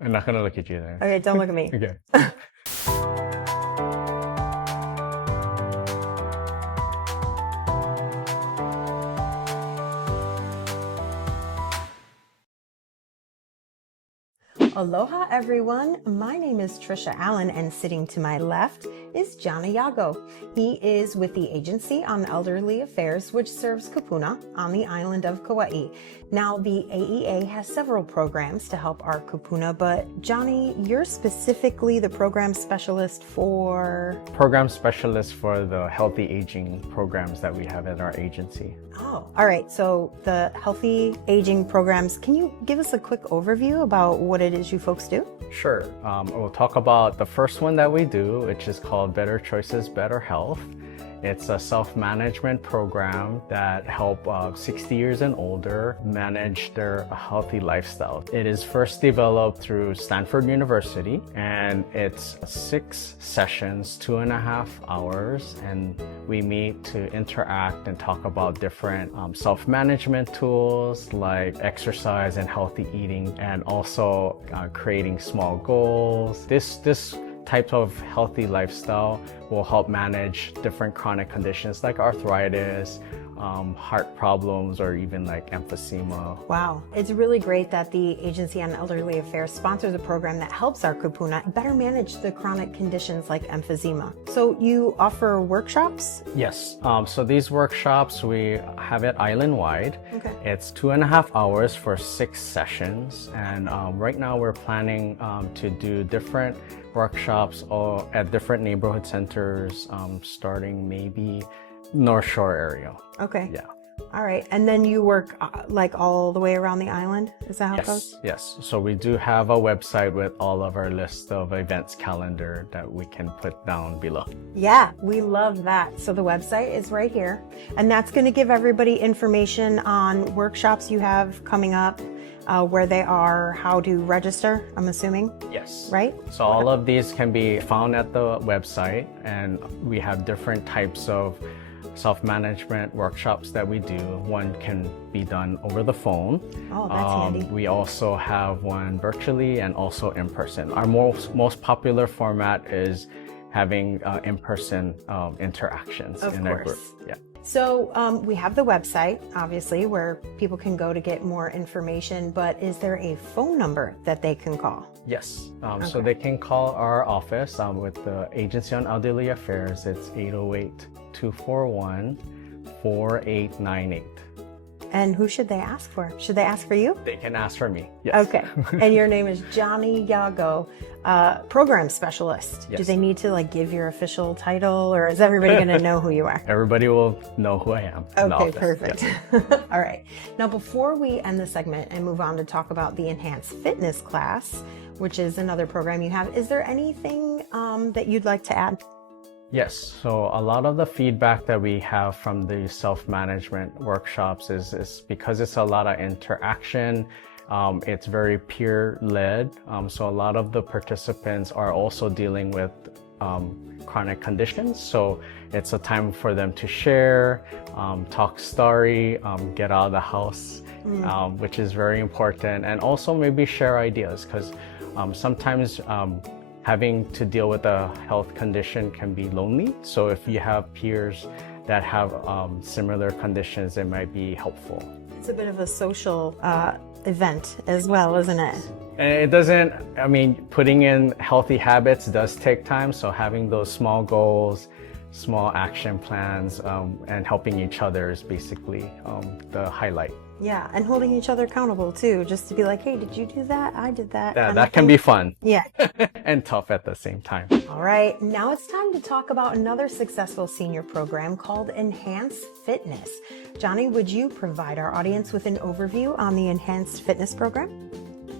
I'm not gonna look at you then. Okay, don't look at me. Okay. Aloha everyone, my name is Tricia Allen and sitting to my left is Johnny Yago. He is with the Agency on Elderly Affairs, which serves kūpuna on the island of Kauai. Now the AEA has several programs to help our kūpuna, but Johnny, you're specifically the program specialist for... Program specialist for the healthy aging programs that we have at our agency. Oh, all right. So the healthy aging programs, can you give us a quick overview about what it is you folks do? Sure. We'll talk about the first one that we do, which is called Better Choices, Better Health. It's a self-management program that help 60 years and older manage their healthy lifestyle. It is first developed through Stanford University, and it's 6 sessions, 2.5 hours, and we meet to interact and talk about different self-management tools like exercise and healthy eating, and also creating small goals. This type of healthy lifestyle will help manage different chronic conditions like arthritis, heart problems, or even like emphysema. Wow. It's really great that the Agency on Elderly Affairs sponsors a program that helps our kūpuna better manage the chronic conditions like emphysema. So you offer workshops? Yes. So these workshops, we have it island-wide. Okay. It's 2.5 hours for 6 sessions. And right now we're planning to do different workshops at different neighborhood centers, starting maybe North Shore area. Okay. Yeah. All right. And then you work like all the way around the island? Is that how it goes? Yes. So we do have a website with all of our list of events calendar that we can put down below. Yeah, we love that. So the website is right here. And that's going to give everybody information on workshops you have coming up, where they are, how to register, I'm assuming. Yes. Right? So all of these can be found at the website, and we have different types of self-management workshops that we do. One can be done over the phone. Oh, that's handy. We also have one virtually and also in person. Our most popular format is having in-person interactions in a group. Yeah. So we have the website, obviously, where people can go to get more information, but is there a phone number that they can call? Yes. So they can call our office with the Agency on Elderly Affairs. It's 808-241-4898. And who should they ask for? Should they ask for you? They can ask for me. Yes. Okay. And your name is Johnny Yago, program specialist. Yes. Do they need to like give your official title, or is everybody going to know who you are? Everybody will know who I am. Okay, perfect. Yes. All right. Now, before we end the segment and move on to talk about the Enhanced Fitness class, which is another program you have, is there anything that you'd like to add? Yes, so a lot of the feedback that we have from the self-management workshops is because it's a lot of interaction, it's very peer-led, so a lot of the participants are also dealing with chronic conditions, so it's a time for them to share, talk story, get out of the house, which is very important, and also maybe share ideas, because sometimes having to deal with a health condition can be lonely. So if you have peers that have similar conditions, it might be helpful. It's a bit of a social event as well, isn't it? And it doesn't, putting in healthy habits does take time. So having those small goals, small action plans, and helping each other is basically the highlight. Yeah, and holding each other accountable too, just to be like, hey, did you do that? I did that. That can be fun. Yeah. And tough at the same time. All right, now it's time to talk about another successful senior program called Enhanced Fitness. Johnny, would you provide our audience with an overview on the Enhanced Fitness program?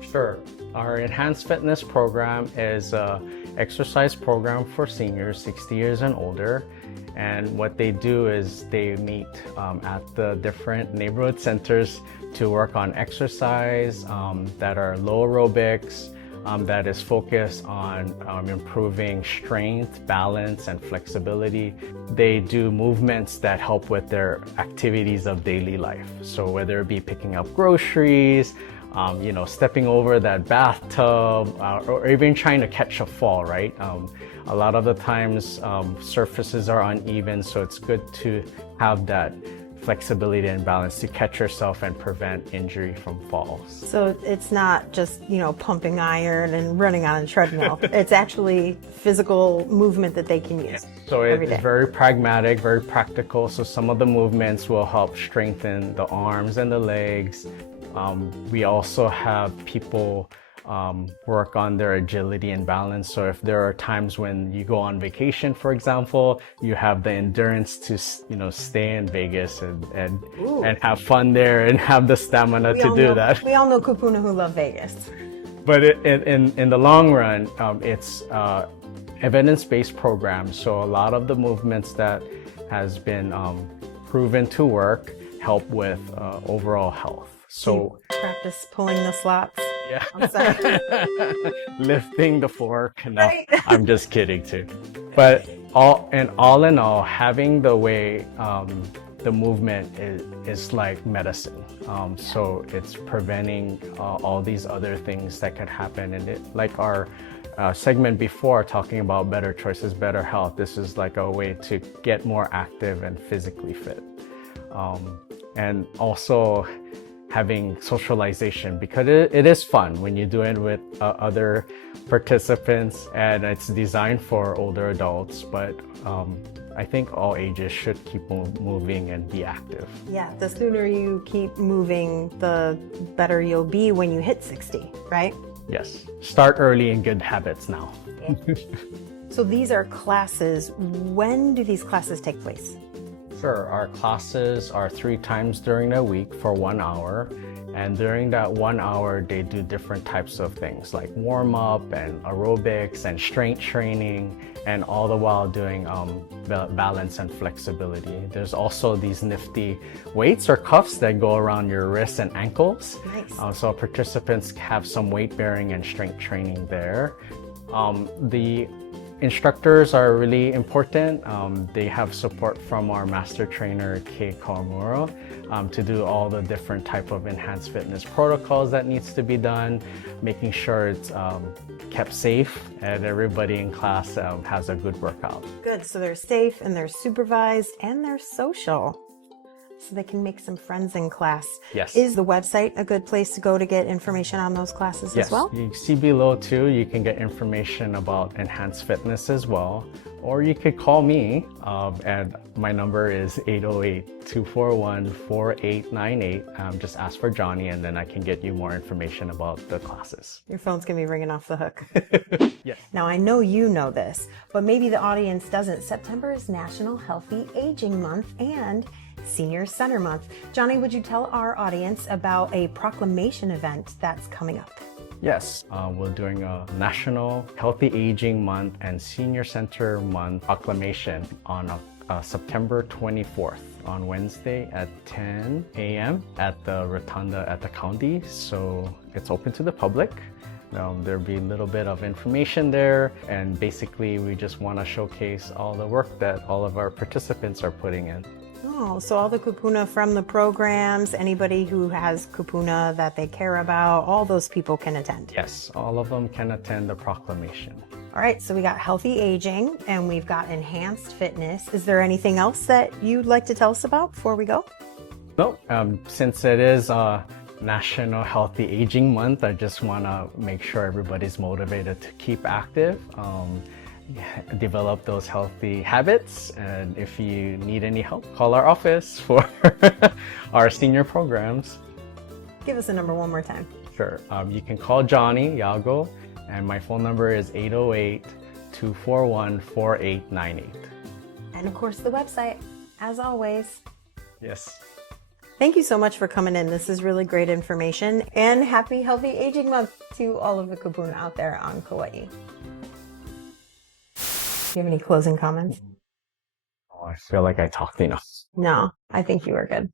Sure. Our Enhanced Fitness program is an exercise program for seniors 60 years and older. And what they do is they meet at the different neighborhood centers to work on exercise that are low aerobics, that is focused on improving strength, balance, and flexibility. They do movements that help with their activities of daily life. So whether it be picking up groceries, stepping over that bathtub, or even trying to catch a fall, right? A lot of the times surfaces are uneven, so it's good to have that flexibility and balance to catch yourself and prevent injury from falls. So it's not just, pumping iron and running on a treadmill. It's actually physical movement that they can use. So it's very pragmatic, very practical. So some of the movements will help strengthen the arms and the legs. We also have people work on their agility and balance. So if there are times when you go on vacation, for example, you have the endurance to stay in Vegas and have fun there and have the stamina to do that. We all know kūpuna who love Vegas. But in the long run, it's evidence-based program. So a lot of the movements that has been proven to work help with overall health. So practice pulling the slots. Yeah. I'm sorry. Lifting the fork. No, Right. I'm just kidding too. But all in all, having the way the movement is like medicine. So it's preventing all these other things that could happen. And like our segment before, talking about better choices, better health, this is like a way to get more active and physically fit. And also having socialization, because it is fun when you do it with other participants, and it's designed for older adults, but I think all ages should keep moving and be active. Yeah, the sooner you keep moving, the better you'll be when you hit 60, right? Yes, start early in good habits now. So these are classes. When do these classes take place? Sure, our classes are 3 times during the week for 1 hour. And during that 1 hour, they do different types of things like warm up and aerobics and strength training, and all the while doing balance and flexibility. There's also these nifty weights or cuffs that go around your wrists and ankles. Nice. So participants have some weight bearing and strength training there. The instructors are really important. They have support from our master trainer, Hōʻike Kaua, to do all the different type of enhanced fitness protocols that needs to be done, making sure it's kept safe and everybody in class has a good workout. Good, so they're safe and they're supervised and they're social. So they can make some friends in class. Yes. Is the website a good place to go to get information on those classes as well? You see below too, you can get information about enhanced fitness as well. Or you could call me, and my number is 808-241-4898. Just ask for Johnny, and then I can get you more information about the classes. Your phone's gonna be ringing off the hook. Yes. Now I know you know this, but maybe the audience doesn't. September is National Healthy Aging Month and Senior Center Month. Johnny, would you tell our audience about a Proclamation event that's coming up? Yes, we're doing a National Healthy Aging Month and Senior Center Month Proclamation on September 24th on Wednesday at 10 a.m. at the Rotunda at the county. So it's open to the public. There'll be a little bit of information there, and basically we just want to showcase all the work that all of our participants are putting in. Oh, so all the kūpuna from the programs, anybody who has kūpuna that they care about, all those people can attend. Yes, all of them can attend the proclamation. All right, so we got healthy aging and we've got enhanced fitness. Is there anything else that you'd like to tell us about before we go? No, since it is National Healthy Aging Month, I just want to make sure everybody's motivated to keep active. Develop those healthy habits, and if you need any help, call our office for our senior programs. Give us a number one more time. Sure. You can call Johnny Yago, and my phone number is 808-241-4898. And of course the website, as always. Yes. Thank you so much for coming in. This is really great information, and happy Healthy Aging Month to all of the kūpuna out there on Kauai. Do you have any closing comments? Oh, I feel like I talked enough. No, I think you were good.